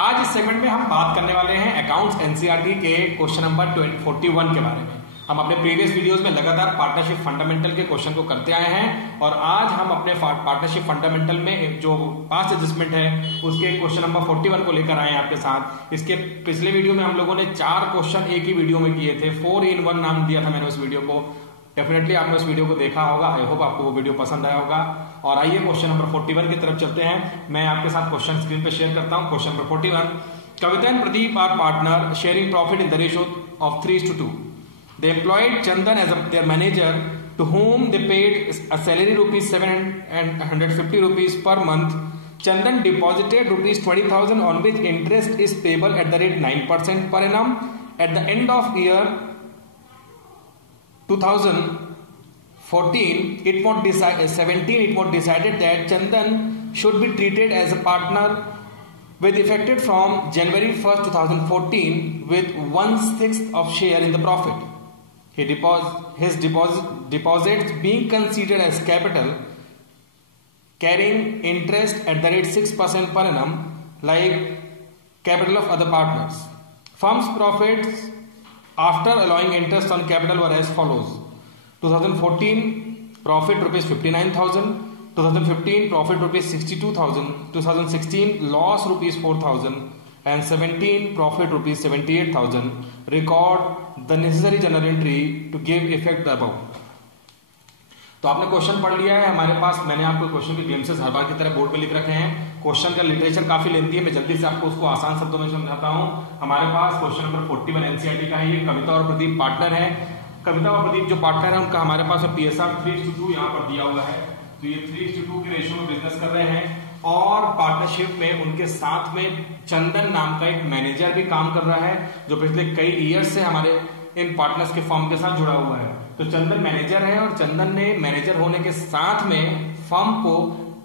आज इस सेगमेंट में हम बात करने वाले हैं अकाउंट्स एनसीईआरटी के क्वेश्चन नंबर 41 के बारे में। हम अपने प्रीवियस वीडियोस में लगातार पार्टनरशिप फंडामेंटल के क्वेश्चन को करते आए हैं और आज हम अपने पार्टनरशिप फंडामेंटल में जो पास्ट एडजस्टमेंट है उसके क्वेश्चन नंबर 41 को लेकर आए हैं आपके साथ। इसके पिछले वीडियो में हम लोगों ने 4 क्वेश्चन एक ही वीडियो में किए थे, 4 in 1 नाम दिया था मैंने उस वीडियो को। डेफिनेटली आपने उस वीडियो को देखा होगा। आई होप आपको वो वीडियो पसंद आया होगा। और आइए क्वेश्चन नंबर 41 की तरफ चलते हैं। मैं आपके साथ क्वेश्चन स्क्रीन पे शेयर करता हूं। Question number 41, Kavita and Pradeep are partner sharing profit in the ratio of 3:2. They employed Chandan as their manager, to whom they paid a salary rupees 750 rupees per month. Chandan deposited rupees 20,000 on which interest is payable at the rate 9% per annum. At the end of year 2014, it was decided that Chandan should be treated as a partner with effective from January 1st, 2014 with 1/6 of share in the profit. His deposits being considered as capital, carrying interest at the rate 6% per annum like capital of other partners. Firm's profits after allowing interest on capital were as follows: 2014 profit rupees 59,000, 2015 profit rupees 62,000, 2016 loss rupees 4,000 and 17 profit rupees 78,000. Record the necessary journal entry to give effect the above. तो आपने question पढ़ लिया है हमारे पास। मैंने आपको question के glimpses हर बार की तरह बोर्ड पे लिख रखे हैं। क्वेश्चन का लिटरेचर काफी लेंथी है, मैं जल्दी से आपको उसको आसान शब्दों में समझाता हूं। हमारे पास क्वेश्चन नंबर 41 एनसीईआरटी का है। ये कविता और प्रदीप पार्टनर है। कविता और प्रदीप जो पार्टनर है उनका हमारे पास PSR 3:2 यहाँ पर दिया हुआ है। तो ये 3:2 की रेशियो में बिजनेस कर रहे हैं और पार्टनरशिप में उनके साथ में चंदन नाम का एक मैनेजर भी काम कर रहा है जो पिछले कई ईयर्स से हमारे इन पार्टनर्स के फर्म के साथ जुड़ा हुआ है। तो चंदन मैनेजर है और चंदन ने मैनेजर होने के साथ में फर्म को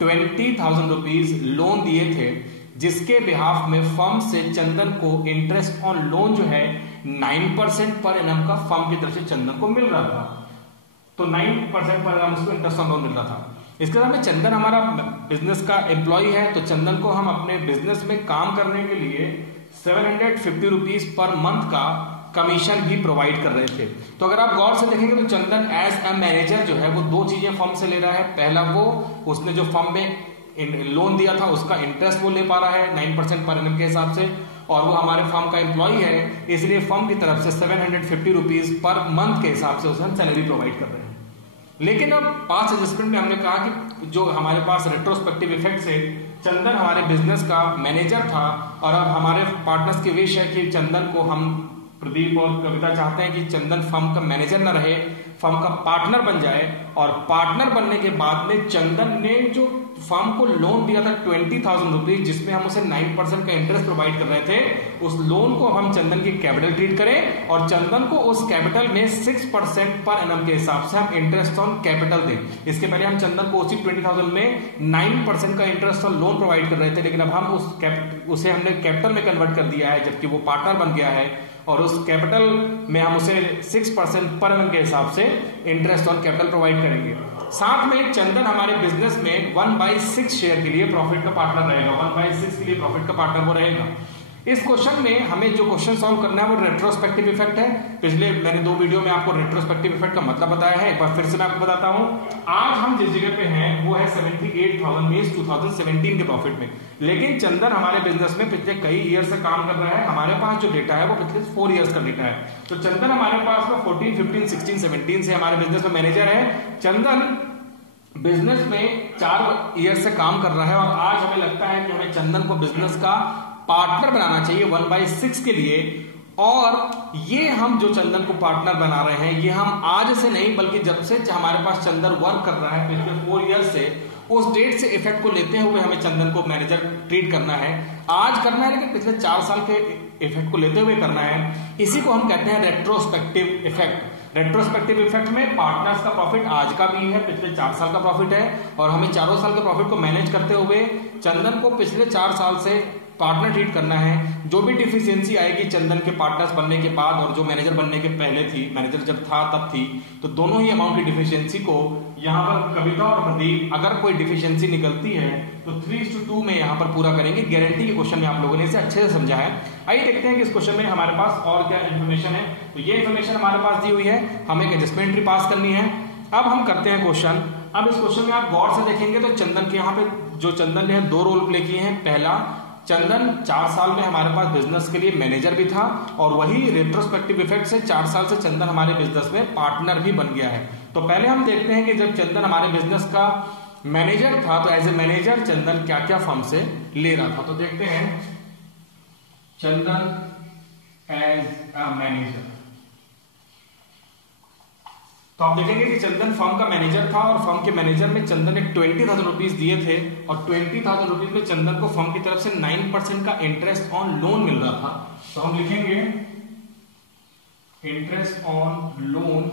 20,000 रुपीज लोन दिए थे, जिसके बिहाफ में फर्म से चंदन को इंटरेस्ट ऑन लोन जो है 9% पर एनम का फर्म की तरफ से चंदन को मिल रहा था। तो 9% पर एनम उसको इंटरेस्ट ऑन लोन मिल रहा था। इसके साथ में चंदन हमारा बिजनेस का एम्प्लॉय है, तो चंदन को हम अपने बिजनेस में काम करने के लिए 750 रुपीज पर मंथ का कमीशन भी प्रोवाइड कर रहे थे। तो अगर आप गौर से देखेंगे तो चंदन एज ए मैनेजर जो है वो 2 चीजें फर्म से ले रहा है। पहला वो उसने जो फर्म में लोन दिया था उसका इंटरेस्ट वो ले पा रहा है 9% पर एनम के हिसाब से, और वो हमारे फर्म का एम्प्लॉय है, इसलिए फर्म की तरफ से 750 रुपीज पर मंथ के हिसाब से उसे हम सैलरी प्रोवाइड कर रहे हैं। लेकिन अब पास्ट एडजस्टमेंट में हमने कहा कि जो हमारे पास रेट्रोस्पेक्टिव इफेक्ट से चंदन हमारे बिजनेस का मैनेजर था और अब हमारे पार्टनर्स की विश है कि चंदन को हम प्रदीप और कविता चाहते हैं कि चंदन फर्म का मैनेजर न रहे, फर्म का पार्टनर बन जाए। और पार्टनर बनने के बाद में चंदन ने जो फर्म को लोन दिया था 20,000 रुपीज, जिसमें हम उसे 9% का इंटरेस्ट प्रोवाइड कर रहे थे, उस लोन को हम चंदन की कैपिटल ट्रीट करें और चंदन को उस कैपिटल में 6% पर एनम के हिसाब से हम इंटरेस्ट ऑन कैपिटल दें। इसके पहले हम चंदन को उसी 20,000 में 9% का इंटरेस्ट ऑन लोन प्रोवाइड कर रहे थे, लेकिन अब हम उसे हमने कैपिटल में कन्वर्ट कर दिया है जबकि वो पार्टनर बन गया है और उस कैपिटल में हम उसे 6% पर एनम के हिसाब से इंटरेस्ट ऑन कैपिटल प्रोवाइड करेंगे। साथ में चंदन हमारे बिजनेस में 1/6 शेयर के लिए प्रॉफिट का पार्टनर रहेगा। 1/6 के लिए प्रॉफिट का पार्टनर वो रहेगा। इस क्वेश्चन में हमें जो क्वेश्चन सॉल्व करना है वो रेट्रोस्पेक्टिव इफेक्ट है। पिछले मैंने 2 वीडियो में आपको रेट्रोस्पेक्टिव इफेक्ट का मतलब बताया है। एक बार फिर से मैं आपको बताता हूं। आज हम जिस जगह पे हैं वो है 78,000 मीन्स 2017 के प्रॉफिट में, लेकिन चंदन हमारे बिजनेस में पिछले कई ईयर से काम कर रहा है। हमारे पास जो डेटा है वो पिछले 4 ईयर्स का डेटा है। तो चंदन हमारे पास में 14, 15, 16, 17 से हमारे बिजनेस में मैनेजर है। चंदन बिजनेस में 4 ईयर से काम कर रहा है और आज हमें लगता है कि हमें चंदन को बिजनेस का पार्टनर बनाना चाहिए 1/6 के लिए। और ये हम जो चंदन को पार्टनर बना रहे हैं ये हम आज से नहीं बल्कि जब से हमारे पास चंदन वर्क कर रहा है पिछले 4 ईयर से, उस डेट से इफेक्ट को लेते हुए हमें चंदन को मैनेजर ट्रीट करना है। आज करना है लेकिन पिछले 4 साल के इफेक्ट को लेते हुए करना है। इसी को हम कहते हैं रेट्रोस्पेक्टिव इफेक्ट। रेट्रोस्पेक्टिव इफेक्ट में पार्टनर्स का प्रॉफिट आज का भी है, पिछले 4 साल का प्रॉफिट है और हमें चारों साल के प्रॉफिट को मैनेज करते हुए चंदन को पिछले 4 साल से पार्टनर ट्रीट करना है। जो भी डिफिशियंसी आएगी चंदन के पार्टनर्स बनने के बाद और जो मैनेजर बनने के पहले थी, मैनेजर जब था तब थी, तो दोनों ही अमाउंट की डिफिशियंसी को यहाँ पर कविता और प्रदीप अगर कोई डिफिशियंसी निकलती है तो 3:2 में यहाँ पर पूरा करेंगे। गारंटी के क्वेश्चन में आप लोगों ने इसे अच्छे से समझा है। आइए देखते हैं कि इस क्वेश्चन में हमारे पास और क्या इन्फॉर्मेशन है। तो ये इन्फॉर्मेशन हमारे पास दी हुई है, हमें एक एडजस्टमेंट एंट्री पास करनी है। अब हम करते हैं क्वेश्चन। अब इस क्वेश्चन में आप गौर से देखेंगे तो चंदन के यहाँ पे जो चंदन ने 2 रोल प्ले किए हैं। पहला, चंदन 4 साल में हमारे पास बिजनेस के लिए मैनेजर भी था और वही रेट्रोस्पेक्टिव इफेक्ट से 4 साल से चंदन हमारे बिजनेस में पार्टनर भी बन गया है। तो पहले हम देखते हैं कि जब चंदन हमारे बिजनेस का मैनेजर था तो एज ए मैनेजर चंदन क्या क्या फर्म से ले रहा था। तो देखते हैं चंदन एज अ मैनेजर। तो आप देखेंगे कि चंदन फर्म का मैनेजर था और फर्म के मैनेजर में चंदन ने 20,000 रुपीज दिए थे और 20,000 रुपीज में चंदन को फर्म की तरफ से 9% का इंटरेस्ट ऑन लोन मिल रहा था। तो हम लिखेंगे interest on loan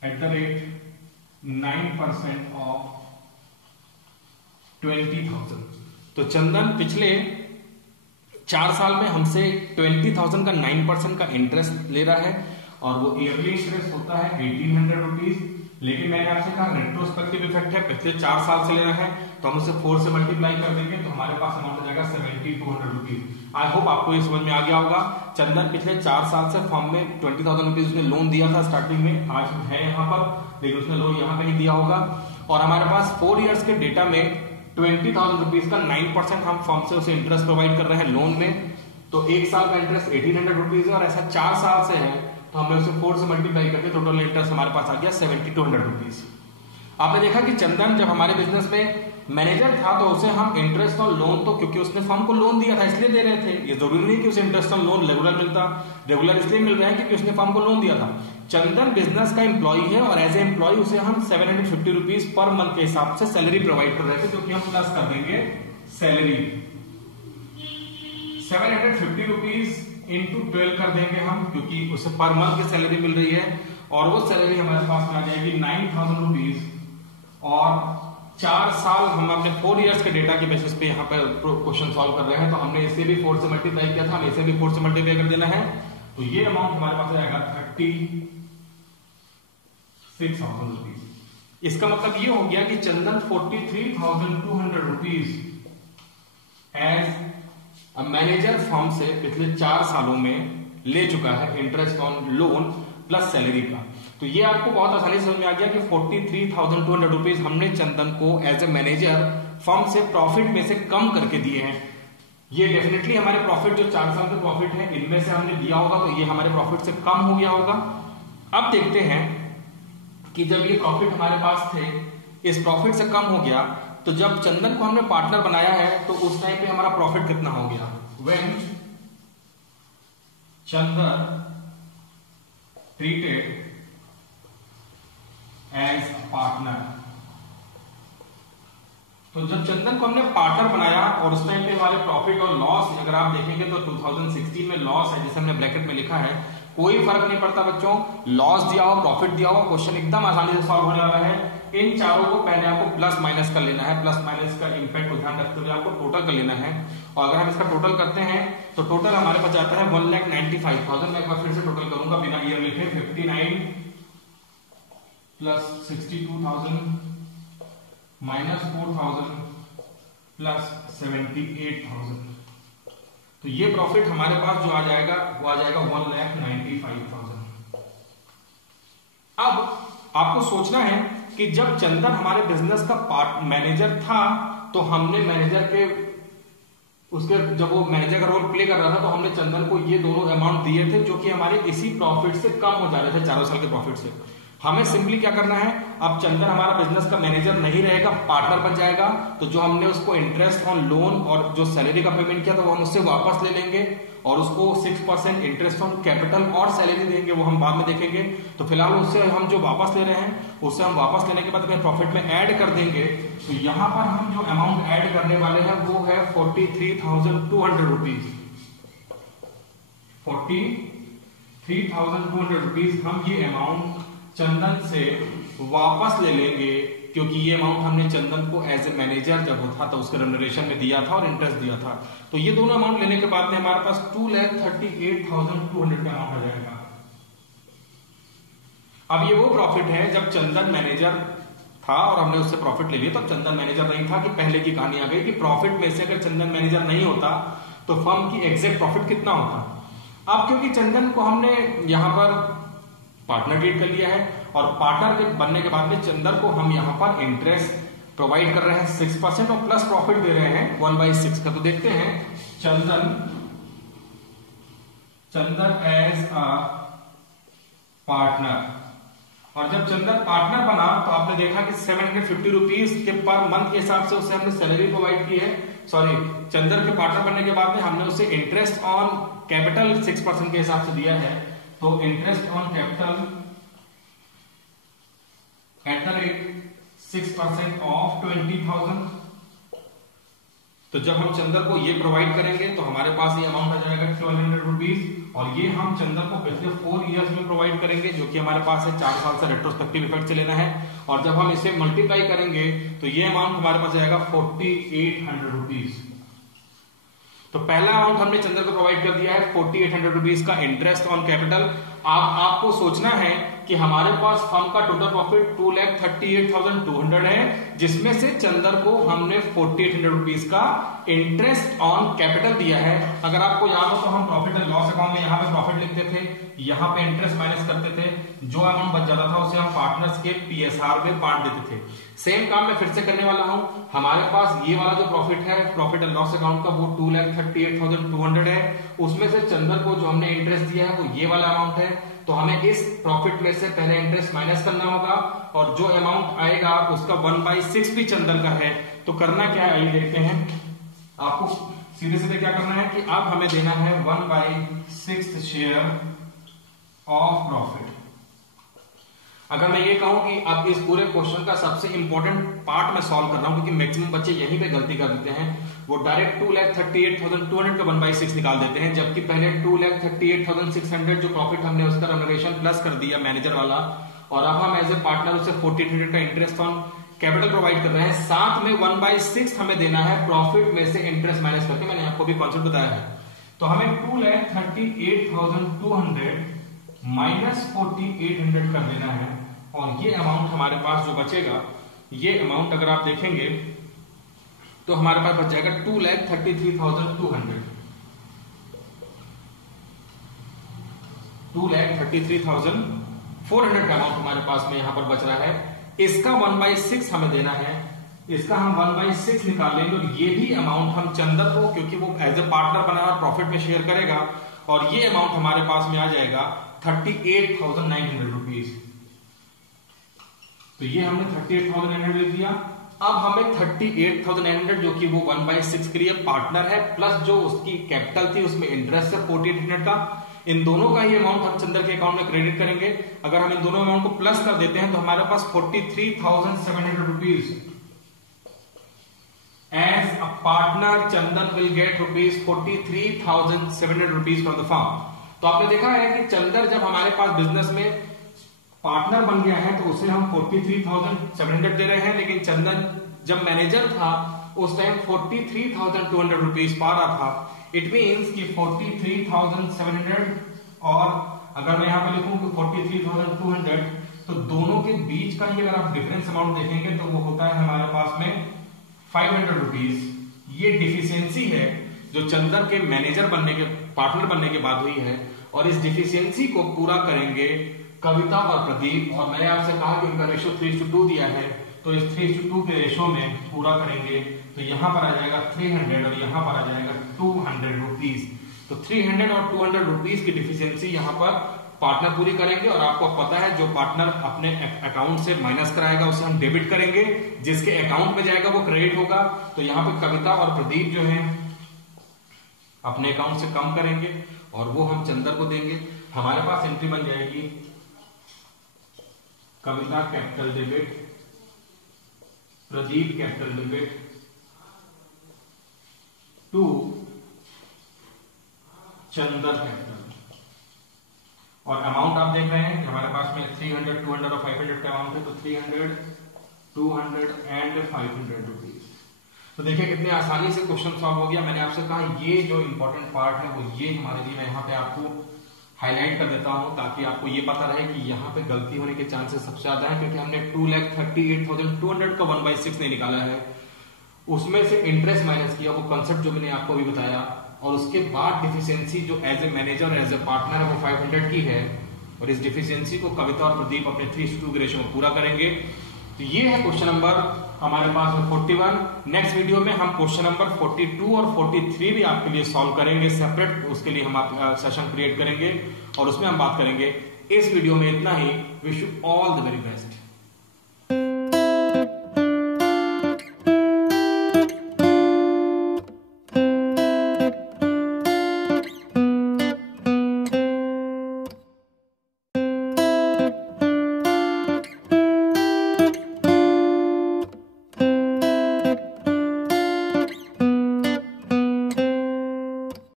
at the rate 9% of 20,000। तो चंदन पिछले 4 साल में हमसे 20,000 का 9% का इंटरेस्ट ले रहा है और वो ईयरली इंटरेस्ट होता है 1,800 रुपीज। लेकिन मैंने आपसे कहा रेट्रोस्पेक्टिव इफेक्ट है, पिछले 4 साल से लेना है तो हम उसे 4 से मल्टीप्लाई कर देंगे तो हमारे पास अमाउंट हो जाएगा 7,200 रुपीज। आई होप आपको ये समझ में आ गया होगा। चंदन पिछले 4 साल से फर्म में 20,000 रुपीज उसने लोन दिया था स्टार्टिंग में, आज है यहाँ पर, लेकिन उसने लोन यहाँ कहीं दिया होगा। और हमारे पास 4 ईयर्स के डेटा में 20,000 रुपीज का 9% हम फर्म से उसे इंटरेस्ट प्रोवाइड कर रहे हैं लोन में। तो 1 साल का इंटरेस्ट 1,800 रुपीज है और ऐसा 4 साल से है तो हमने उसे 4 से मल्टीप्लाई करके टोटल इंटरेस्ट हमारे पास आ गया 7,200 रुपीज। आपने देखा कि चंदन जब हमारे बिजनेस में मैनेजर था तो उसे हम इंटरेस्ट और लोन, तो क्योंकि उसने फर्म को लोन दिया था इसलिए दे रहे थे, ये जरूरी नहीं कि उसे इंटरेस्ट और लोन रेगुलर मिलता। रेगुलर इसलिए मिल रहा है क्योंकि उसने फर्म को लोन दिया था। चंदन बिजनेस का एम्प्लॉय है और एज ए एम्प्लॉय उसे हम 750 रुपीज पर मंथ के हिसाब से सैलरी प्रोवाइड कर रहे थे, जो कि हम प्लस कर देंगे सैलरी 750 रुपीज इंटू 12 कर देंगे हम, क्योंकि उसे पर मंथ की सैलरी मिल रही है और वो सैलरी हमारे पास में आ जाएगी 9,000 रुपीज। और 4 साल हम अपने 4 इयर्स के डेटा के बेसिस पे यहाँ पर क्वेश्चन सॉल्व कर रहे हैं तो हमने इसे भी 4 से मल्टीप्लाई किया था, हमें इसे भी 4 से मल्टीप्लाई कर देना है। तो ये अमाउंट हमारे पास आएगा 36,000 रुपीज। इसका मतलब ये हो गया कि चंदन 43,200 रुपीज एज मैनेजर फर्म से पिछले 4 सालों में ले चुका है interest on loan plus salary का। तो ये आपको बहुत आसानी से समझ में आ गया कि 43,200 रुपीज हमने चंदन को एज ए मैनेजर फर्म से प्रॉफिट में से कम करके दिए हैं। ये डेफिनेटली हमारे प्रॉफिट जो 4 साल के प्रॉफिट है इनमें से हमने दिया होगा तो ये हमारे प्रॉफिट से कम हो गया होगा। अब देखते हैं कि जब ये प्रॉफिट हमारे पास थे, इस प्रॉफिट से कम हो गया, तो जब चंदन को हमने पार्टनर बनाया है तो उस टाइम पे हमारा प्रॉफिट कितना हो गया। When Chandan treated as partner, तो जब चंदन को हमने पार्टनर बनाया और उस टाइम पे हमारे प्रॉफिट और लॉस अगर आप देखेंगे तो 2016 में लॉस है, जैसे हमने ब्रैकेट में लिखा है, कोई फर्क नहीं पड़ता बच्चों, लॉस दिया हो प्रॉफिट दिया हो, क्वेश्चन एकदम आसानी से सॉल्व होने वाला है। इन चारों को पहले आपको प्लस माइनस कर लेना है, प्लस माइनस का इंपैक्ट को ध्यान रखते हुए आपको टोटल कर लेना है। और अगर हम इसका टोटल करते हैं तो टोटल हमारे पास जाता है 1,95,000। मैं एक बार फिर से टोटल करूंगा बिना ईयर लिखे, 59 प्लस 62,000 माइनस 4,000 प्लस 78,000। तो ये प्रॉफिट हमारे पास जो आ जाएगा वो आ जाएगा 1,95,000। अब आपको सोचना है कि जब चंदन हमारे बिजनेस का मैनेजर था तो हमने मैनेजर के उसके जब वो मैनेजर का रोल प्ले कर रहा था तो हमने चंदन को ये दोनों अमाउंट दिए थे जो कि हमारे इसी प्रॉफिट से कम हो जा रहे थे 4 साल के प्रॉफिट से। हमें सिंपली क्या करना है, अब चंदन हमारा बिजनेस का मैनेजर नहीं रहेगा, पार्टनर बन जाएगा, तो जो हमने उसको इंटरेस्ट ऑन लोन और जो सैलरी का पेमेंट किया था वो हम उससे वापस ले लेंगे और उसको 6% इंटरेस्ट ऑन कैपिटल और सैलरी देंगे, वो हम बाद में देखेंगे। तो फिलहाल उससे हम जो वापस ले रहे हैं उससे हम वापस लेने के बाद अपने प्रॉफिट में ऐड कर देंगे। तो यहां पर हम जो अमाउंट ऐड करने वाले हैं वो है 43,200 रुपीज। 43,200 रुपीज हम ये अमाउंट चंदन से वापस ले लेंगे क्योंकि ये अमाउंट हमने चंदन को एज ए मैनेजर जब वो था तो उसके रेम्युनरेशन में दिया था और इंटरेस्ट दिया था। तो ये दोनों अमाउंट लेने के बाद में हमारे पास 2,38,200 का अमाउंट आ जाएगा। अब ये वो प्रॉफिट है जब चंदन मैनेजर था और हमने उससे प्रॉफिट ले लिया। तो चंदन मैनेजर नहीं था कि पहले की कहानी आ गई कि प्रॉफिट में से अगर चंदन मैनेजर नहीं होता तो फर्म की एग्जैक्ट प्रॉफिट कितना होता। अब क्योंकि चंदन को हमने यहां पर पार्टनर ट्रीट कर लिया है और पार्टनर के बनने के बाद में चंदन को हम यहां पर इंटरेस्ट प्रोवाइड कर रहे हैं 6% और प्लस प्रॉफिट दे रहे हैं 1/6 का। तो देखते हैं चंदन एज अ पार्टनर, और जब चंदन पार्टनर बना तो आपने देखा कि 750 रुपीज के पर मंथ के हिसाब से उसे हमने सैलरी प्रोवाइड की है। सॉरी, चंदन के पार्टनर बनने के बाद में हमने उसे इंटरेस्ट ऑन कैपिटल 6% के हिसाब से दिया है। तो interest on capital at the rate 6% of 20,000। तो जब हम चंदन को ये प्रोवाइड करेंगे तो हमारे पास ये अमाउंट आ जाएगा 1200 रुपीज, और ये हम चंदन को पिछले 4 इयर्स में प्रोवाइड करेंगे, जो कि हमारे पास है 4 साल से रेट्रोस्पेक्टिव इफेक्ट से लेना है। और जब हम इसे मल्टीप्लाई करेंगे तो ये अमाउंट हमारे पास आएगा 4,800 रुपीज। तो पहला अमाउंट हमने चंदन को प्रोवाइड कर दिया है 4,800 रुपीज का इंटरेस्ट ऑन कैपिटल। आपको सोचना है कि हमारे पास फर्म का टोटल प्रॉफिट 2,38,200 है, जिसमें से चंदन को हमने 4,800 रुपीज का इंटरेस्ट ऑन कैपिटल दिया है। अगर आपको याद हो तो हम प्रॉफिट एंड लॉस अकाउंट में यहाँ पे प्रॉफिट लिखते थे, यहाँ पे इंटरेस्ट माइनस करते थे, जो अमाउंट बच जाता था उसे हम पार्टनर्स के PSR में बांट देते थे। सेम काम मैं फिर से करने वाला हूं। हमारे पास ये वाला जो प्रॉफिट है प्रॉफिट एंड लॉस अकाउंट का, वो 2,38,200 है। उसमें से चंदन को जो हमने इंटरेस्ट दिया है वो ये वाला अमाउंट है। तो हमें इस प्रॉफिट में से पहले इंटरेस्ट माइनस करना होगा, और जो अमाउंट आएगा उसका 1/6 भी चंदन का है। तो करना क्या है आइए देखते हैं। आपको सीधे सीधे क्या करना है कि अब हमें देना है 1/6 शेयर ऑफ प्रॉफिट। अगर मैं ये कहूं कि अब इस पूरे क्वेश्चन का सबसे इंपॉर्टेंट पार्ट मैं सॉल्व कर रहा हूं, क्योंकि मैक्सिमम बच्चे यहीं पे गलती कर देते हैं, वो डायरेक्ट 2,38,200 का 1/6 निकाल देते हैं, जबकि पहले 2,38,600 जो प्रॉफिट हमने उसका रेम्युनरेशन प्लस कर दिया मैनेजर वाला, और अब हम एज ए पार्टनर उसे 4,800 का इंटरेस्ट ऑन कैपिटल प्रोवाइड कर रहे हैं। साथ में 1/6 हमें देना है प्रॉफिट में से इंटरेस्ट माइनस करके। मैंने आपको भी कॉन्सेप्ट बताया है। तो हमें 2,38,200 माइनस 4,800 कर देना है, और ये अमाउंट हमारे पास जो बचेगा, ये अमाउंट अगर आप देखेंगे तो हमारे पास बच जाएगा 2,33,200। 2,33,400 का अमाउंट हमारे पास में यहां पर बच रहा है। इसका 1/6 हमें देना है, इसका हम 1/6 निकाल लेंगे, और ये भी अमाउंट हम चंदन को, क्योंकि वो एज ए पार्टनर बना और प्रॉफिट में शेयर करेगा, और ये अमाउंट हमारे पास में आ जाएगा 38,900 रुपीज। तो ये हमने 38,900 लिख दिया। अब हमें 38,900 जो कि वो 1/6 के लिए पार्टनर है, प्लस जो उसकी कैपिटल थी उसमें इंटरेस्ट है 4,800 का, इन दोनों का ही अमाउंट हम चंदन के अकाउंट में क्रेडिट करेंगे। अगर हम इन दोनों अमाउंट को प्लस कर देते हैं तो हमारे पास 43,700 rupees as a partner Chandan will get rupees 43,700 rupees from the firm. तो आपने देखा है कि चंदन जब हमारे पास बिजनेस में पार्टनर बन गया है तो उसे हम 43,700 दे रहे हैं, लेकिन चंदन जब मैनेजर था उस टाइम 43,200 रुपीज पा रहा था। इट मीन्स कि 43,700, और अगर मैं यहां पे लिखूं कि 43,200, तो दोनों के बीच का ही अगर आप डिफरेंस अमाउंट देखेंगे तो वो होता है हमारे पास में 500 रुपीज। ये डिफिशियंसी है जो चंदन के मैनेजर बनने के, पार्टनर बनने के बाद हुई है, और इस डिफिशियंसी को पूरा करेंगे कविता और प्रदीप। और मैंने आपसे कहा कि उनका रेशो 3:2 दिया है, तो इस 3:2 के रेशो में पूरा करेंगे तो यहां पर आ जाएगा 300 और यहां पर आ जाएगा 200 रुपीज। तो 300 और 200 रुपीज की डिफिशियंसी यहां पर पार्टनर पूरी करेंगे, और आपको पता है जो पार्टनर अपने अकाउंट से माइनस कराएगा उसे हम डेबिट करेंगे, जिसके अकाउंट में जाएगा वो क्रेडिट होगा। तो यहां पे कविता और प्रदीप जो है अपने अकाउंट से कम करेंगे और वो हम चंदन को देंगे। हमारे पास एंट्री बन जाएगी Kavita capital debit, Pradeep capital debit to Chandan capital. और अमाउंट आप देख रहे हैं कि हमारे पास में 300, 200 और 500 का अमाउंट है, तो 300, 200 and 500 रुपीज। तो देखिए कितने आसानी से क्वेश्चन सॉल्व हो गया। मैंने आपसे कहा ये जो इंपॉर्टेंट पार्ट है वो ये हमारे लिए, मैं यहाँ पे आपको हाईलाइट कर देता हूँ ताकि आपको ये पता रहे कि यहाँ पे गलती होने के चांसेस सबसे ज्यादा है, क्योंकि हमने 2,38,200 का 1/6 नहीं निकाला है, उसमें से इंटरेस्ट माइनस किया, वो कंसेप्ट जो मैंने आपको अभी बताया, और उसके बाद डिफिशियंसी जो एज ए मैनेजर और एज ए पार्टनर है वो 500 की है, और इस डिफिशियंसी को कविता और प्रदीप अपने 3:2 रेशियो में पूरा करेंगे। तो ये है क्वेश्चन नंबर हमारे पास में 41। नेक्स्ट वीडियो में हम क्वेश्चन नंबर 42 और 43 भी आपके लिए सॉल्व करेंगे सेपरेट, उसके लिए हम आप सेशन क्रिएट करेंगे और उसमें हम बात करेंगे। इस वीडियो में इतना ही। Wish you all the very best.